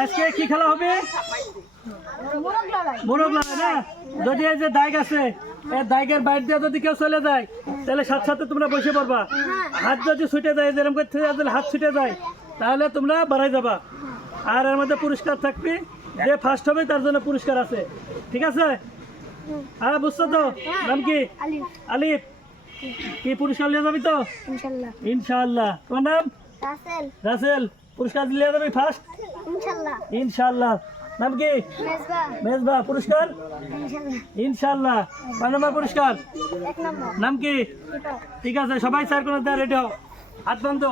আজকে কি খেলা হবে? মোরগ লড়াই না? যদি এই যে দাগ আছে, এই দাগের বাইরে দিয়ে যদি কেউ চলে যায়, তাহলে সাথে সাথে তোমরা বসে পড়বা। হাত যদি ছুটে যায়, যেরকম করে হাত ছুটে যায়, তাহলে তোমরা বাড়াই যাবা। আর এর মধ্যে পুরস্কার থাকবে, যে ফার্স্ট হবে তার জন্য পুরস্কার আছে। ঠিক আছে? হ্যাঁ, বুঝছো তো? নাম কি? আলিফ। কি পুরস্কার নিয়ে যাবি তো? ইনশাআল্লাহ। ইনশাআল্লাহ। তোমার নাম? রাসেল। রাসেল। পুরস্কার নিয়ে যাবি ফার্স্ট? ইনশাআল্লাহ। ইনশাআল্লাহ। নাম কি? মেজবা। মেজবা। পুরস্কার? ইনশাআল্লাহ। ইনশাআল্লাহ। কয় নম্বর পুরস্কার? 1 নম্বর। নাম কি? ঠিক আছে, সবাই স্যার কোনো রেডি হও। হাত বন্ধ।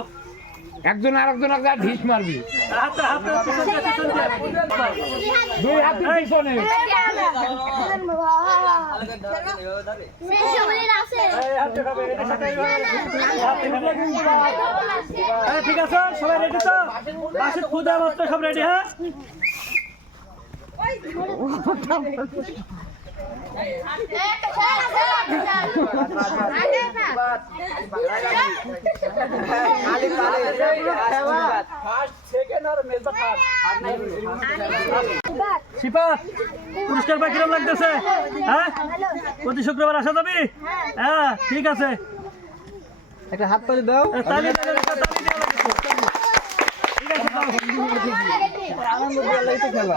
একজন আরেকজন ঢিস মারবি। হাতে হাতে পিছন দিয়ে, পিছন দিয়ে। দুই হাত পিছনে। এই, হাতে খাবে, এটার সাথে হাতে খাবে। হ্যাঁ, ঠিক আছে, সবাই রেডি তো? বাসে খুদা মাত্র সব রেডি, হ্যাঁ? সিফাত, পুরস্কার পাই কিরম লাগতেছে? হ্যাঁ, প্রতি শুক্রবার আসা যাবি? হ্যাঁ, ঠিক আছে। একটা হাত তালি দাও। তালি দেওয়া লাগছে। ঠিক আছে, দাও। আনন্দ দিয়ে খেলা।